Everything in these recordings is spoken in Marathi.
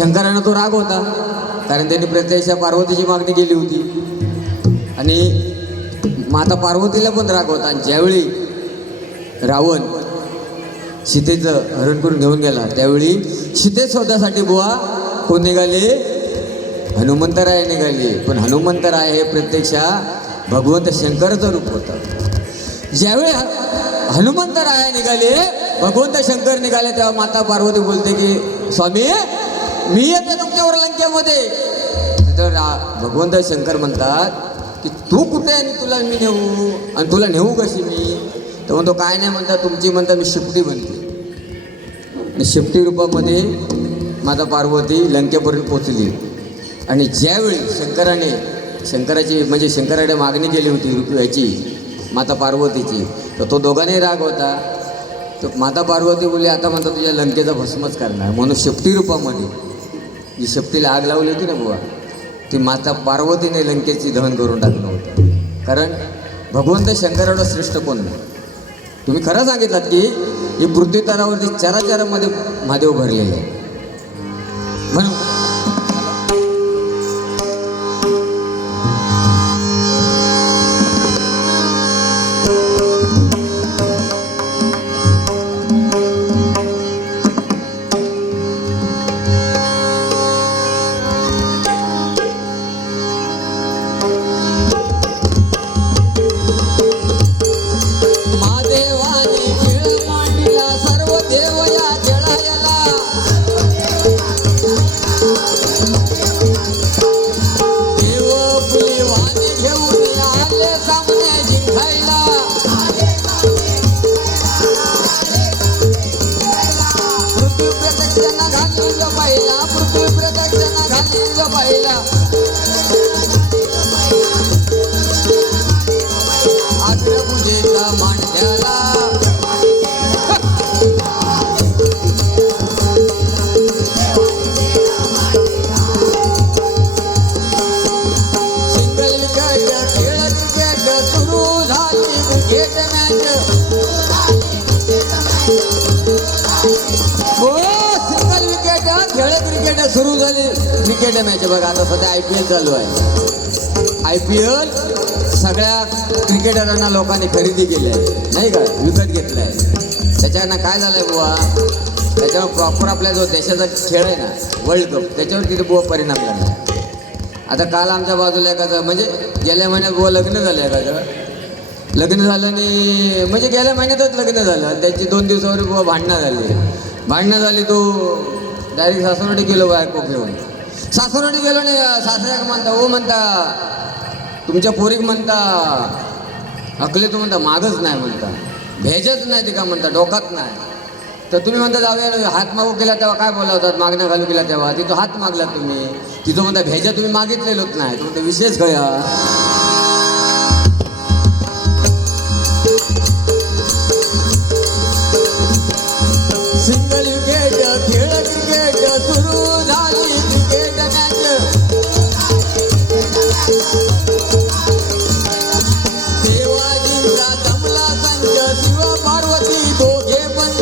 शंकरांना तो राग होता, कारण त्यांनी प्रत्यक्ष पार्वतीची मागणी केली होती आणि माता पार्वतीला पण राग होता. आणि ज्यावेळी रावण सीतेचं हरण करून घेऊन गेला त्यावेळी सीते शोधासाठी बुवा कोण निघाले? हनुमंतराय निघाले. पण हनुमंतराय हे प्रत्यक्षात भगवंत शंकराचं रूप होतं. ज्यावेळी हनुमंतराय निघाले, भगवंत शंकर निघाले, तेव्हा माता पार्वती बोलते की स्वामी मी येते तुमच्यावर लंकेमध्ये. तर भगवंत शंकर म्हणतात की तू कुठे आहे आणि तुला मी नेऊ, आणि तुला नेऊ कशी मी? तर म्हणतो काय नाही म्हणतात, तुमची म्हणता मी शिफ्टी बनते. आणि शिफ्टी रूपामध्ये माता पार्वती लंकेपर्यंत पोचली. आणि ज्यावेळी शंकराची म्हणजे शंकराकडे मागणी केली होती याची माता पार्वतीची, तर तो दोघांनाही राग होता. तर माता पार्वती बोलली आता म्हणता तुझ्या लंकेचा भस्मच करणार. म्हणून शिफ्टी रूपामध्ये जी शिफ्टीला आग लावली होती ना बुवा, ती माता पार्वतीने लंकेची दहन करून टाकलं होतं. कारण भगवंत शंकराला श्रेष्ठ कोण नाही. तुम्ही खरं सांगितलात की ही पृथ्वी तलावरती चराचरामध्ये महादेव भरलेले आहे. म्हणून सुरू झाली क्रिकेट मॅच. बघा आता सध्या IPL चालू आहे. IPL सगळ्या क्रिकेटरांना लोकांनी खरेदी केली आहे नाही का, विकत घेतलं आहे. त्याच्यानं काय झालं आहे बुवा, त्याच्यावर प्रॉपर आपल्या जो देशाचा खेळ आहे ना वर्ल्ड कप, त्याच्यावर तिथे बुवा परिणाम झाला. आता काल आमच्या बाजूला एखादं म्हणजे गेल्या महिन्यात बुवा लग्न झालं, एखादं लग्न झालं आणि म्हणजे गेल्या महिन्यातच लग्न झालं. त्याची 2 दिवसावर बुवा भांडणं झाली. तो डायरेक्ट सासरवाडी गेलो बायको घेऊन. सासरवाडी गेलो नाही, सासऱ्याक म्हणता ओ म्हणता तुमच्या पोरीक म्हणता अकले तू म्हणता मागच नाही म्हणता, भेजच नाही ते का म्हणता, डोकात नाही. तर तुम्ही म्हणता जाऊया हात मागू केला तेव्हा काय बोलावतात, मागण्या घालू केला तेव्हा तिथं हात मागला तुम्ही, तिथं म्हणता भेजा तुम्ही मागितलेलोच नाही. तर म्हणता विशेष कळा. सिंगल विकेट खेळ क्रिकेट सुरू झाली क्रिकेट मॅच. देवाजींचा जमला संच, शिव पार्वती दोघे पंच.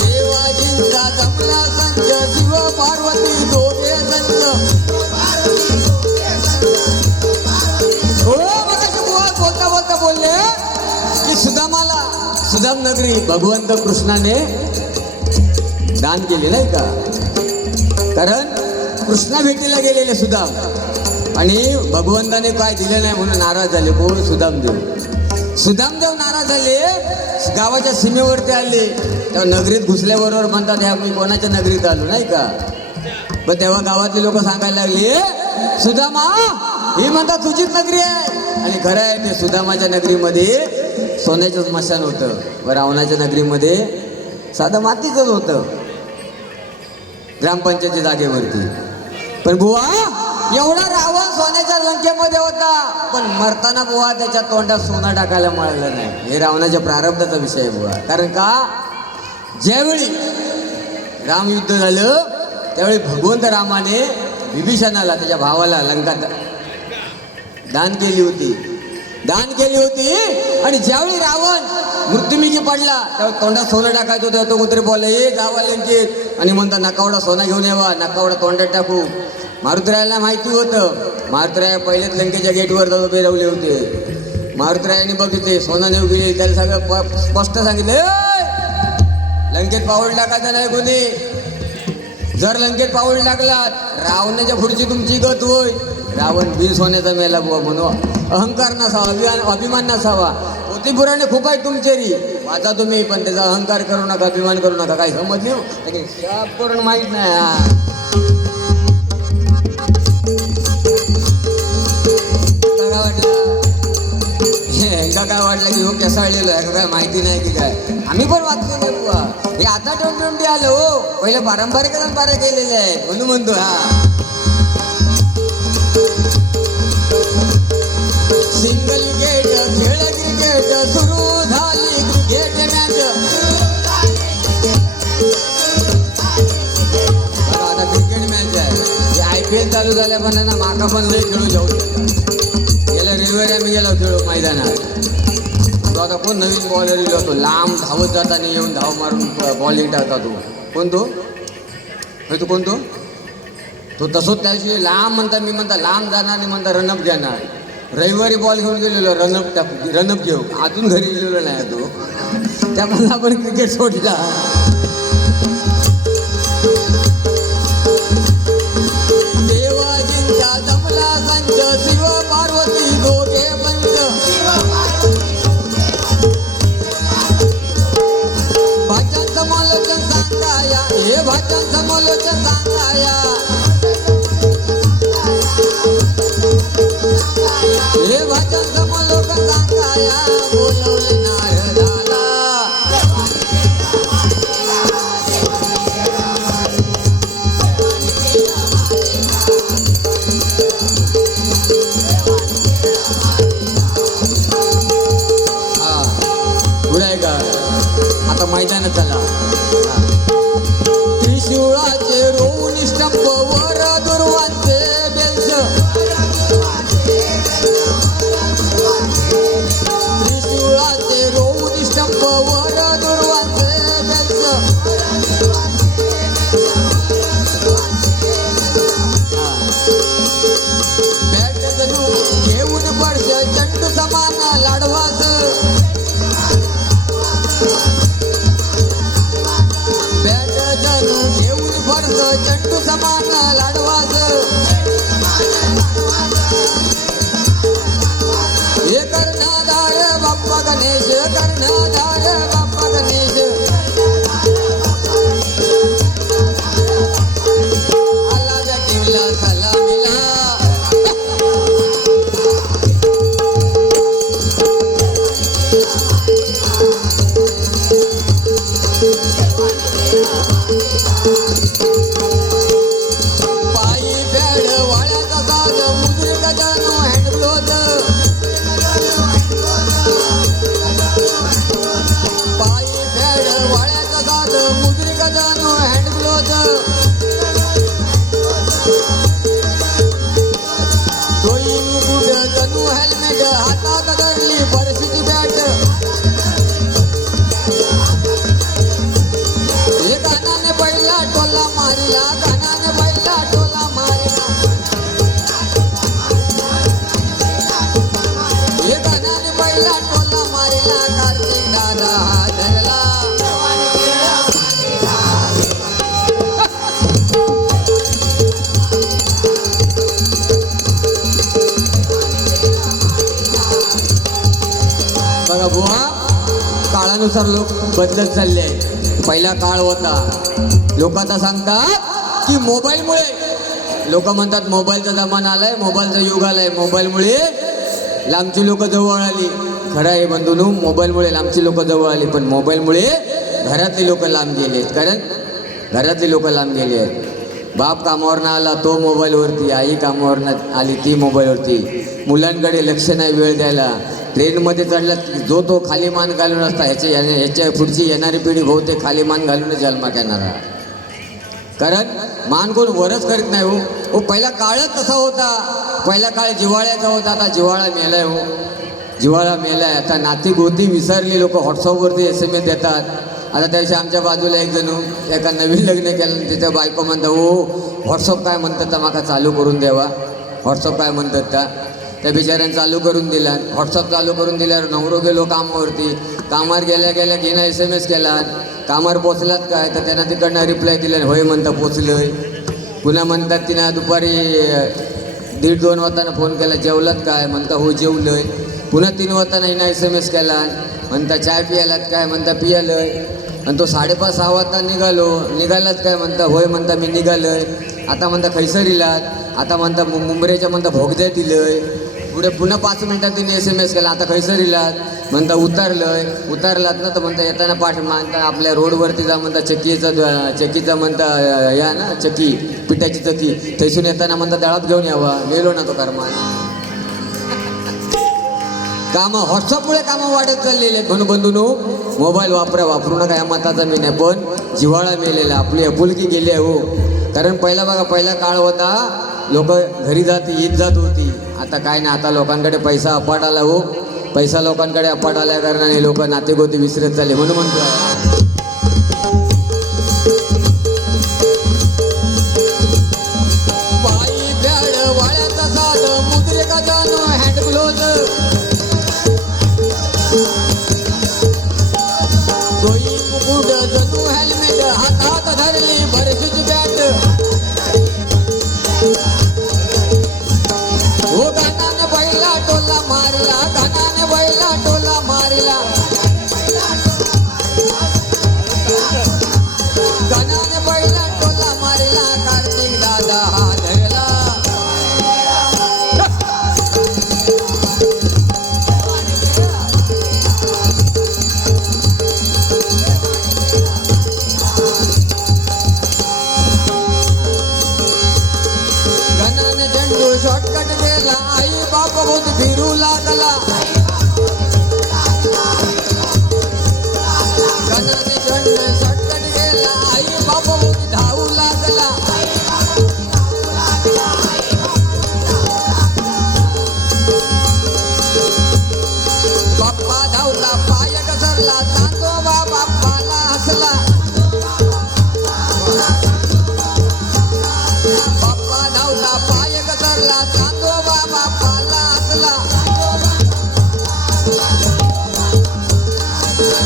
देवाजींचा जमला संच, शिव पार्वती दोघे संच. हो बोलता बोलता बोलले सुदामाला, सुदाम नगरी भगवंत कृष्णाने दान केले नाही का. कारण कृष्णा भेटीला गेलेले सुदाम आणि भगवंताने काय दिलं नाही म्हणून नाराज झाले. कोण? सुदामदेव नाराज झाले. गावाच्या सीमेवरती आले. तेव्हा नगरीत घुसल्याबरोबर म्हणतात ह्या मी कोणाच्या नगरीत आलो नाही का. पण तेव्हा गावातले लोक सांगायला लागले सुदामा ही म्हणतात तुझीच नगरी आहे. आणि खरं आहे ते सुदामाच्या नगरीमध्ये सोन्याचं स्मशान होतं व रावणाच्या नगरीमध्ये साधं मातीचंच होतं ग्रामपंचायती जागेवरती. पण बुवा एवढा रावण सोन्याच्या लंकेमध्ये होता, पण मरताना बुवा त्याच्या तोंडात सोनं टाकायला मिळालं नाही. हे रावणाच्या प्रारब्धाचा विषय आहे बुवा. कारण का ज्यावेळी रामयुद्ध झालं त्यावेळी भगवंत रामाने विभीषणाला त्याच्या भावाला लंका दान केली होती. आणि ज्यावेळी रावण मृत्युमुखी पडला तेव्हा तोंडात सोनं टाकायचं तेव्हा तो कोणतरी बोलला ये जावा लंकेत आणि म्हणता नकावडा सोना घेऊन यावा नकावडा तोंडात टाकू. मारुतीरायाला माहिती होतं. मारुतीराया पहिलेच लंकेच्या गेटवर जाऊन उभे राहिले होते. मारुतीरायाने बघितले सोना नेऊ गेले. त्याला सगळं स्पष्ट सांगितलं लंकेत पाऊल टाकायचं नाही कोणी. जर लंकेत पाऊल टाकलात रावणाच्या पुढची तुमची गत होय. रावण बिन सोन्याचा मेला बुवा म्हणून अहंकार नसावा अभिमान नसावा. पोथी पुराणे खूप आहेत तुमचेरी वाचा तुम्ही पण त्याचा अहंकार करू नका अभिमान करू नका. काही समजले शाप करून माहीत नाही काय वाटलं काय वाटलं की हो केसाळलेलो आहे काय माहिती नाही की काय. आम्ही पण वाचलेलं आहे बुवा. हे आता टोंटी आलं हो. पहिले पारंपरिक परंपरा केलेले आहेत म्हणून म्हणतो हा. सिंगल गेट खेळ क्रिकेट सुरू झाली क्रिकेट मॅच. आता क्रिकेट मॅच आहे. IPL चालू झाल्यापासून ना माका पण लय खेळू जाऊ. गेल्या रविवारी आम्ही गेलो खेळू मैदानात. तो आता कोण नवीन बॉलर येलो होतो लांब धावत जाताना येऊन धाव मारून बॉलिंग टाकता. तो कोण तो कोण तो तसंच त्याशी लांब म्हणता. मी म्हणता लांब जाणार नाही म्हणता रनअप घेणार. रविवारी बॉल घेऊन गेलेलो रनअप घेऊ. अजून घरी गेलेलो नाही तो. त्यामुळे आपण क्रिकेट सोडला. देवाजींचा जमला संच शिव पार्वती दोघे पंच. भाषण समालोचन सांगाया हे भाषण समालोचन सांगाया. हे भाषण समालोचन सांगाया बोलवले नारदाला. हा पुढे का आता मैदानात चला. त्रिशूळाचे रोवून स्टंप वर दुर्वांचे बेल्स. त्रिशूळाचे रोवून स्टंप वर दुर्वांचे बेल्स. बॅट जणू घेऊन पडश चंडू समान लाडवास. बॅट जणू घेऊन पडश चंडू समान लाडवास. हे कर्णधार बाप्पा गणेश कर्णधार बाप्पा गणेश. आला बॅटिंगला सलामीला. पायी पॅड वाळ्याचा साज मुद्रिक जणू हँडग्लोज. पायी पॅड वाळ्याचा साज मुद्रिक जणू हँडग्लोज. डोई मुकुट जणू हेल्मेट हातात धरली बरशीची बॅट. हे कानाने पहिला टोला मारिला कानाने पहिला टोला मारिला. हे कानाने पहिला टोला मारिला कार्तिक दादा हा धरला. बघा बुवा काळानुसार लोक बदलत चालले आहेत. पहिला काळ होता लोक आता सांगतात की मोबाईलमुळे लोक म्हणतात मोबाईलचा जमाना आलाय मोबाईलचा युग आलाय. मोबाईलमुळे लांबची लोक जवळ आली. खरं आहे बंधूंनो मोबाईलमुळे लांबची लोक जवळ आली पण मोबाईलमुळे घरातली लोक लांब गेले आहेत. कारण घरातली लोक लांब गेले आहेत. बाप कामावरनं आला तो मोबाईलवरती. आई कामावरनं आली ती मोबाईलवरती. मुलांकडे लक्ष नाही वेळ द्यायला. ट्रेनमध्ये चढला जो तो खाली मान घालून असता. ह्याच्या पुढची येणारी पिढी बहुतेक खाली मान घालूनच जन्मात येणार. कारण मान कोण वरच करीत नाही हो. पहिला काळच तसा होता. पहिला काळ जिव्हाळ्याचा होता. आता जिव्हाळा मेलाय हो. जिव्हाळा मेलाय. आता नाती गोती विसरली, लोक व्हॉट्सअपवरती SMS देतात. आता त्याशी आमच्या बाजूला एक जण एका नवीन लग्न केलं, त्याच्या बायको म्हणतात हो व्हॉट्सअप काय म्हणतात तर माका चालू करून द्यावा. व्हॉट्सअप काय म्हणतात का, त्या बिचाऱ्यानं चालू करून दिला. व्हॉट्सअप चालू करून दिल्यावर नवरो गेलो कामावरती, कामावर गेल्या गेल्या घेणं SMS केला, कामावर पोचलात काय तर त्यांना तिकडनं रिप्लाय दिला, होय म्हणता पोचलंय. पुन्हा म्हणतात तिनं दुपारी 1:30-2 वाजता फोन केला, जेवलात काय म्हणता हो जेवलंय. पुन्हा 3 वाजता हिनं SMS केला, म्हणता चाय पियालात काय म्हणता पियालंय. आणि तो 5:30-6 वाजता निघालात काय म्हणता होय म्हणता मी निघालोय. आता म्हणता खैसर इलात, आता म्हणता मुंबईच्या म्हणता भोगद्यात दिलंय. पुढे पुन्हा 5 मिनिटात तिने SMS केला, आता खैसर इलात म्हणता उतारलात ना तर म्हणता येताना पाठ म्हणता आपल्या रोडवरती जा म्हणता चक्कीचा म्हणता या ना चक्की पिठाची चक्की थैसून येताना म्हणता दळात घेऊन यावा. गेलो ना तो कर्मा. कामं व्हॉट्सअपमुळे कामं वाढत चाललेले आहेत. म्हणून बंधूनो मोबाईल वापरू नका या मताचा मी नाही, पण जिव्हाळा मेलेला आपली आपुलकी गेली आहे हो. कारण पहिला काळ होता, लोक घरी येत जात होती. आता काय नाही, आता लोकांकडे पैसा अपाट आला हो. पैसा लोकांकडे अपाट आल्या कारणाने लोक नातेगोती विसरत चालले. म्हणून म्हणतो बाई बॅड वाळ्याचा साध मुद्रे का जाणो हँड ग्लोज दोई मुकुट जणू हेल्मेट हातात धरली भरशीची बॅट हो गाण्याने बैला टोला मारला गाण्याने बैला टोला मारला गाण्याने बैला टोला मारला कार्तिक दादा हा धरला गाण्याने झेंडू शॉर्टकट केला आई बाप बहुत फिरू लागला गाण्याने झेंडू शॉर्टकट केला आई बाप बहुत धावू लागला बाप्पा धावला पाय घसरला चांदोबा बाप्पाला हसला बाप्पा धावला पाय घसरला चांदोबा बाप्पाला हसला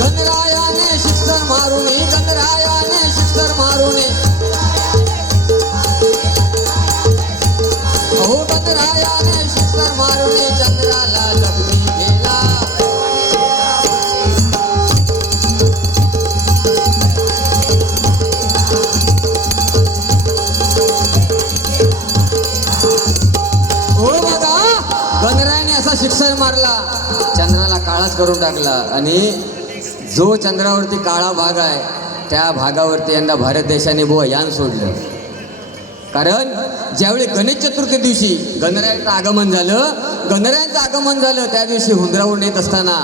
गणरायाने शिक्षण मारूने गणरायाने शिक्षण मारूने हो गणरायाने शिक्षण मारूने चंद्राला लक्ष्मी गेला हो बघा गणरायाने असा शिक्षण मारला चंद्राला काळाच करून टाकला. आणि जो चंद्रावरती काळा भाग आहे त्या भागावरती यंदा भारत देशाने यान सोडलं. कारण ज्यावेळी गणेश चतुर्थी दिवशी गणरायांचं आगमन झालं त्या दिवशी हुंदरावरून येत असताना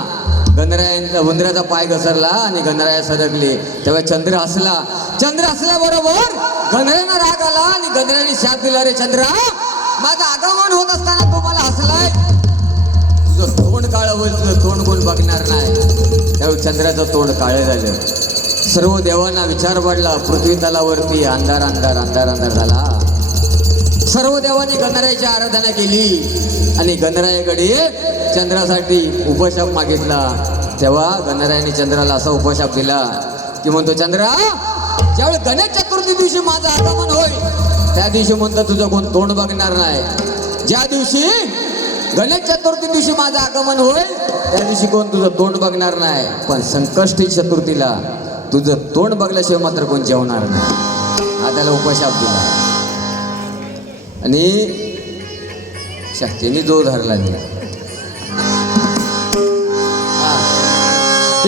हुंदराचा पाय घसरला आणि गणराया सरकले. तेव्हा चंद्र हसल्याबरोबर गणरायांना राग आला आणि गणरायाने शाप दिला, रे चंद्रा माझं आगमन होत असताना तो मला हसलाय, तुझं तोंड काळं होईल, तुझं तोंड कोण बघणार नाही. त्यावेळी चंद्राचं तोंड काळं झालं. सर्व देवांना विचार पडला, पृथ्वी तलावरती अंधार अंधार अंधार अंधार झाला. सर्व देवांनी गणरायाची आराधना केली आणि गणरायाकडे चंद्रासाठी उपशाप मागितला. तेव्हा गणरायाने चंद्राला असा उपशाप दिला की म्हणतो, चंद्रा ज्यावेळी गणेश चतुर्थी दिवशी माझं आगमन होईल त्या दिवशी म्हणतो तुझं कोण तोंड बघणार नाही. ज्या दिवशी गणेश चतुर्थी दिवशी माझं आगमन होईल त्या दिवशी कोण तुझं तोंड बघणार नाही, पण संकष्टी चतुर्थीला तुझं तोंड बघल्याशिवाय मात्र कोण जेवणार नाही. हा त्याला उपशाप दिला आणि शक्तीने जो धरला नाही.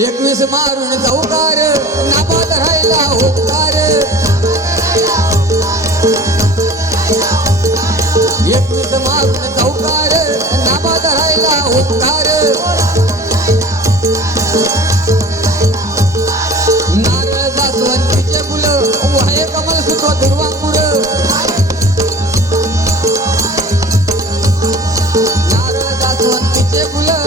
21 मारून चौकार नाबाद राहिला होकार 21 मारून चौकार नाबाद राहिला होकार नारळ जास्वंदीचे फुलं वाहे कमल सुतो दुर्वांकुर नारळ जास्वंदीचे फुलं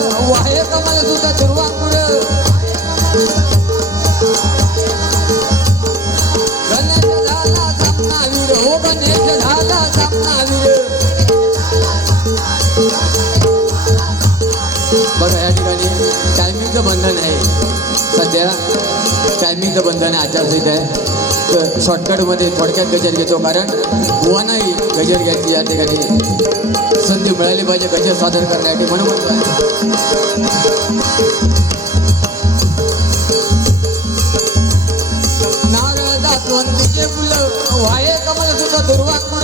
टायमिंगचं बंधन आहे सध्या, टायमिंगचं बंधन आहे, आचारसंहिता आहे. तर शॉर्टकटमध्ये थोडक्यात गजर घेतो, कारण बुवांनाही गजर घ्यायची या ठिकाणी संधी मिळाली पाहिजे गजर सादर करण्यासाठी, म्हणून म्हणतो. नारदासवंतीचे फुलं वाये कमल सुद्धा दुर्वाकुळ,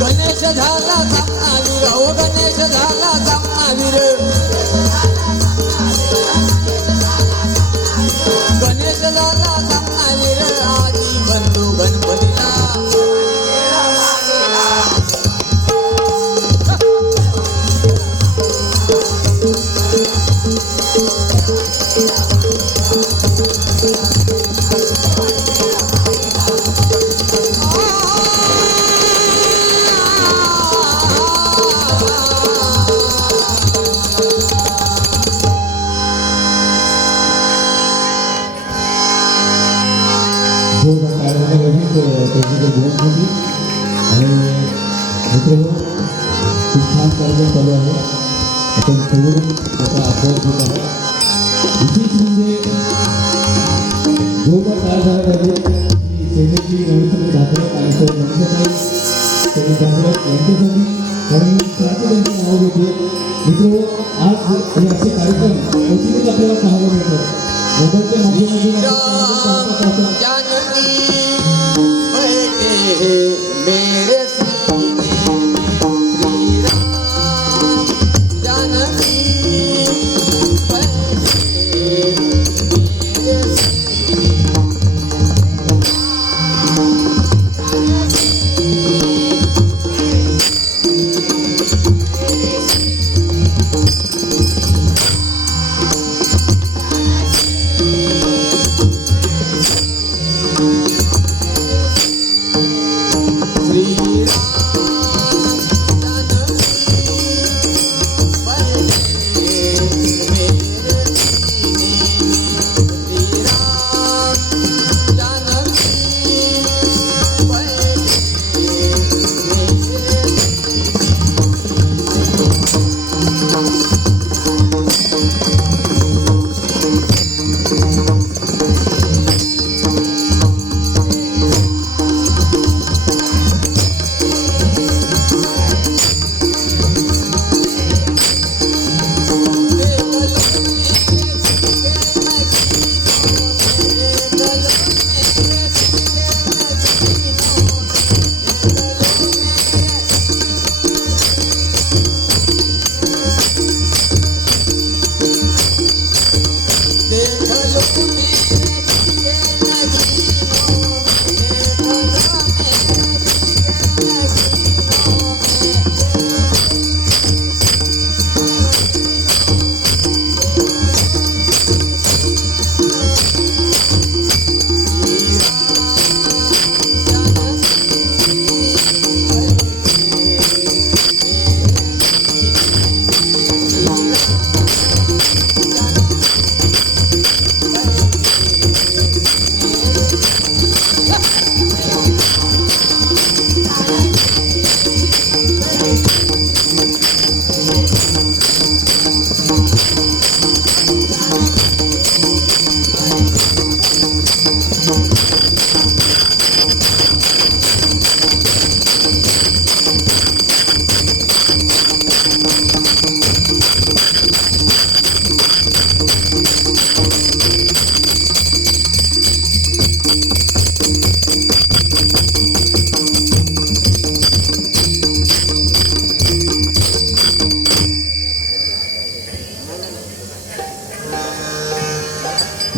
गणेश झाला सामनावीर, हो गणेश झाला सामनावीर, गणेश झाला सामनावीर, आदी बंधू गणपतीला. आणि मित्र खूप छान कार्यक्रम चालू आहे. आपण समोरून त्याचा अभ्यास होत आहे. विशेष म्हणजे जोरदार तयार झाला पाहिजे की सेनेची रविचंद्र ठाकरे आणि सर नंदताई त्यांनी यांच्यासाठी कारण त्यांचं नाव घेतलं. मित्र आज हे असे कार्यक्रम क्वचितच आपल्याला पाहायला मिळतात. मोबाईलच्या माध्यमातून मेरे सीने श्री राम जानकी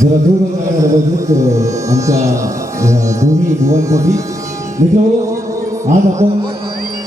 जरा जोरदार करायला पाहिजे आमच्या दोन्ही बुवांसाठी. मित्र आज आपण